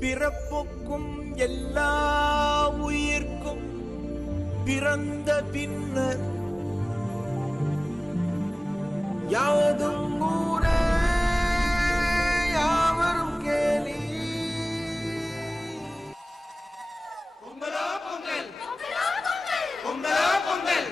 பிறப்புக்கும் எல்லா உயிர்க்கும் பிறந்த பின்னர் யாவதும் ஊரே யாவரும் கேலி. பொங்கலோ பொங்கல், பொங்கலோ பொங்கல்.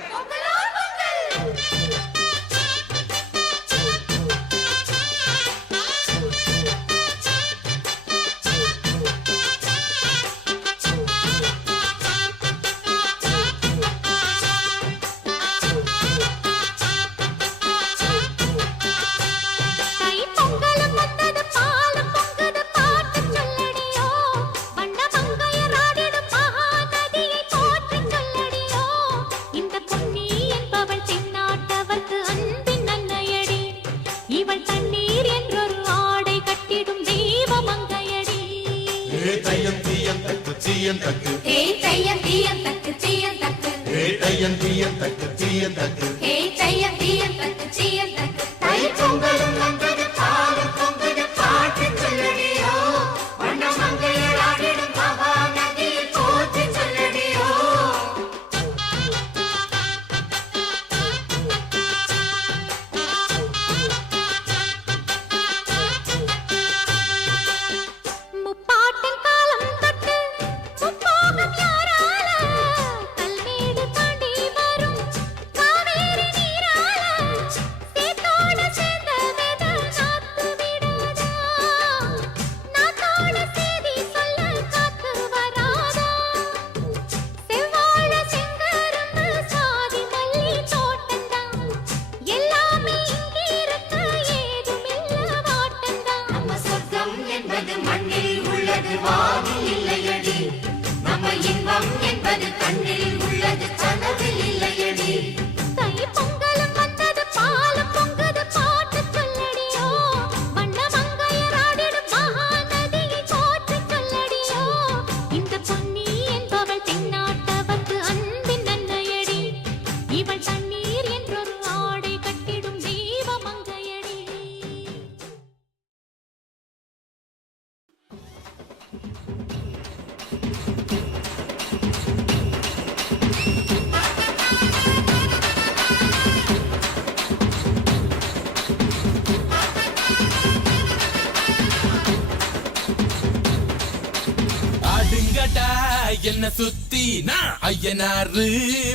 என்ன சுத்தி நான் ஐயனாரு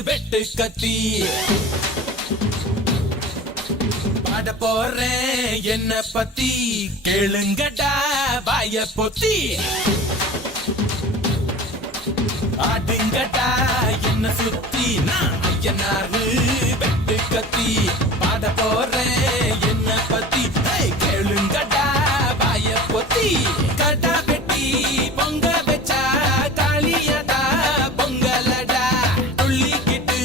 வெட்டு கத்தி பாட போறேன் என்ன பத்தி கேளுங்கடா வாய பொத்தி ஆடுங்கடா என்ன சுத்தி நான் ஐயனாரு வெட்டு கத்தி பாட போறேன் என்ன பத்தி கேளுங்கடா வாய பொத்தி கடா வெட்டி பொங்க வச்சா காளியடா பொங்கலடா துள்ளிக்கிட்டு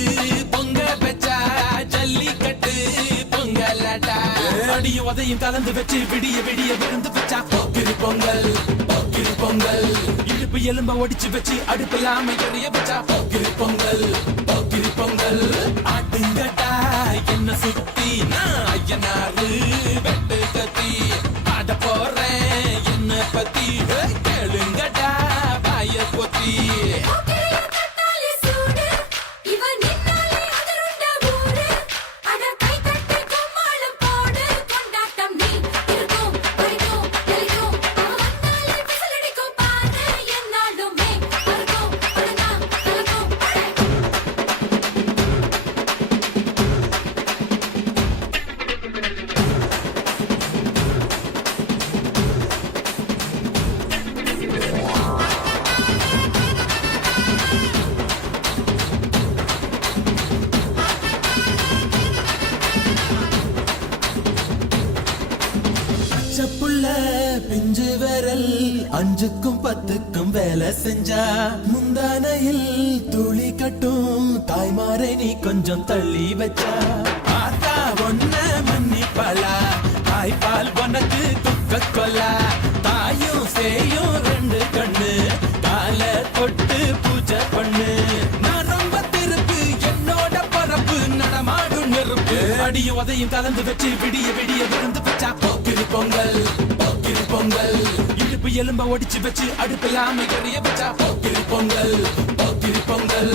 பொங்க வச்சா ஜல்லிக்கட்டு பொங்கலடா அடியும் உதையும் கலந்து வச்சு விடிய விடிய விழுந்து வச்சா போக்கிரி பொங்கல் போக்கிரி பொங்கல் இடுப்பு எலும்ப ஒடிச்சு வச்சு அடுப்பில்லாம எறிய வச்சா போக்கிரி பொங்கல் போக்கிரி பொங்கல் ஆட்டுங்கடா என்ன சுத்தி நான் ஐயனாரு வெட்டு கத்தி பாட போறேன் என்ன பத்தி கேளுங்கடா வாய பொத்தி பிஞ்சு விரல் அஞ்சுக்கும் பத்துக்கும் வேலை செஞ்சா முந்தானையில் துளி கட்டும் தாய்மாரை நீ கொஞ்சம் தள்ளி வச்சா ஆத்தா ஒன்ன மன்னிப்பலா தாய்ப்பால் உனக்கு துக்க கொல்லா தாயும் சேயும் ரெண்டு கண்ணு கால தொட்டு பூஜை பண்ணு நான் ரொம்ப திருப்பு என்னோட பரப்பு நடமாடும் நெருப்பு அடியும் உதையும் கலந்து வச்சு விடிய விடிய விருந்து வச்சா போக்கிரி பொங்கல் போக்கிரி பொங்கல் இடுப்பு எலும்ப ஒடிச்சு வச்சு அடுப்பில்லாம எறிய வச்சா போக்கிரி பொங்கல் போக்கிரி பொங்கல்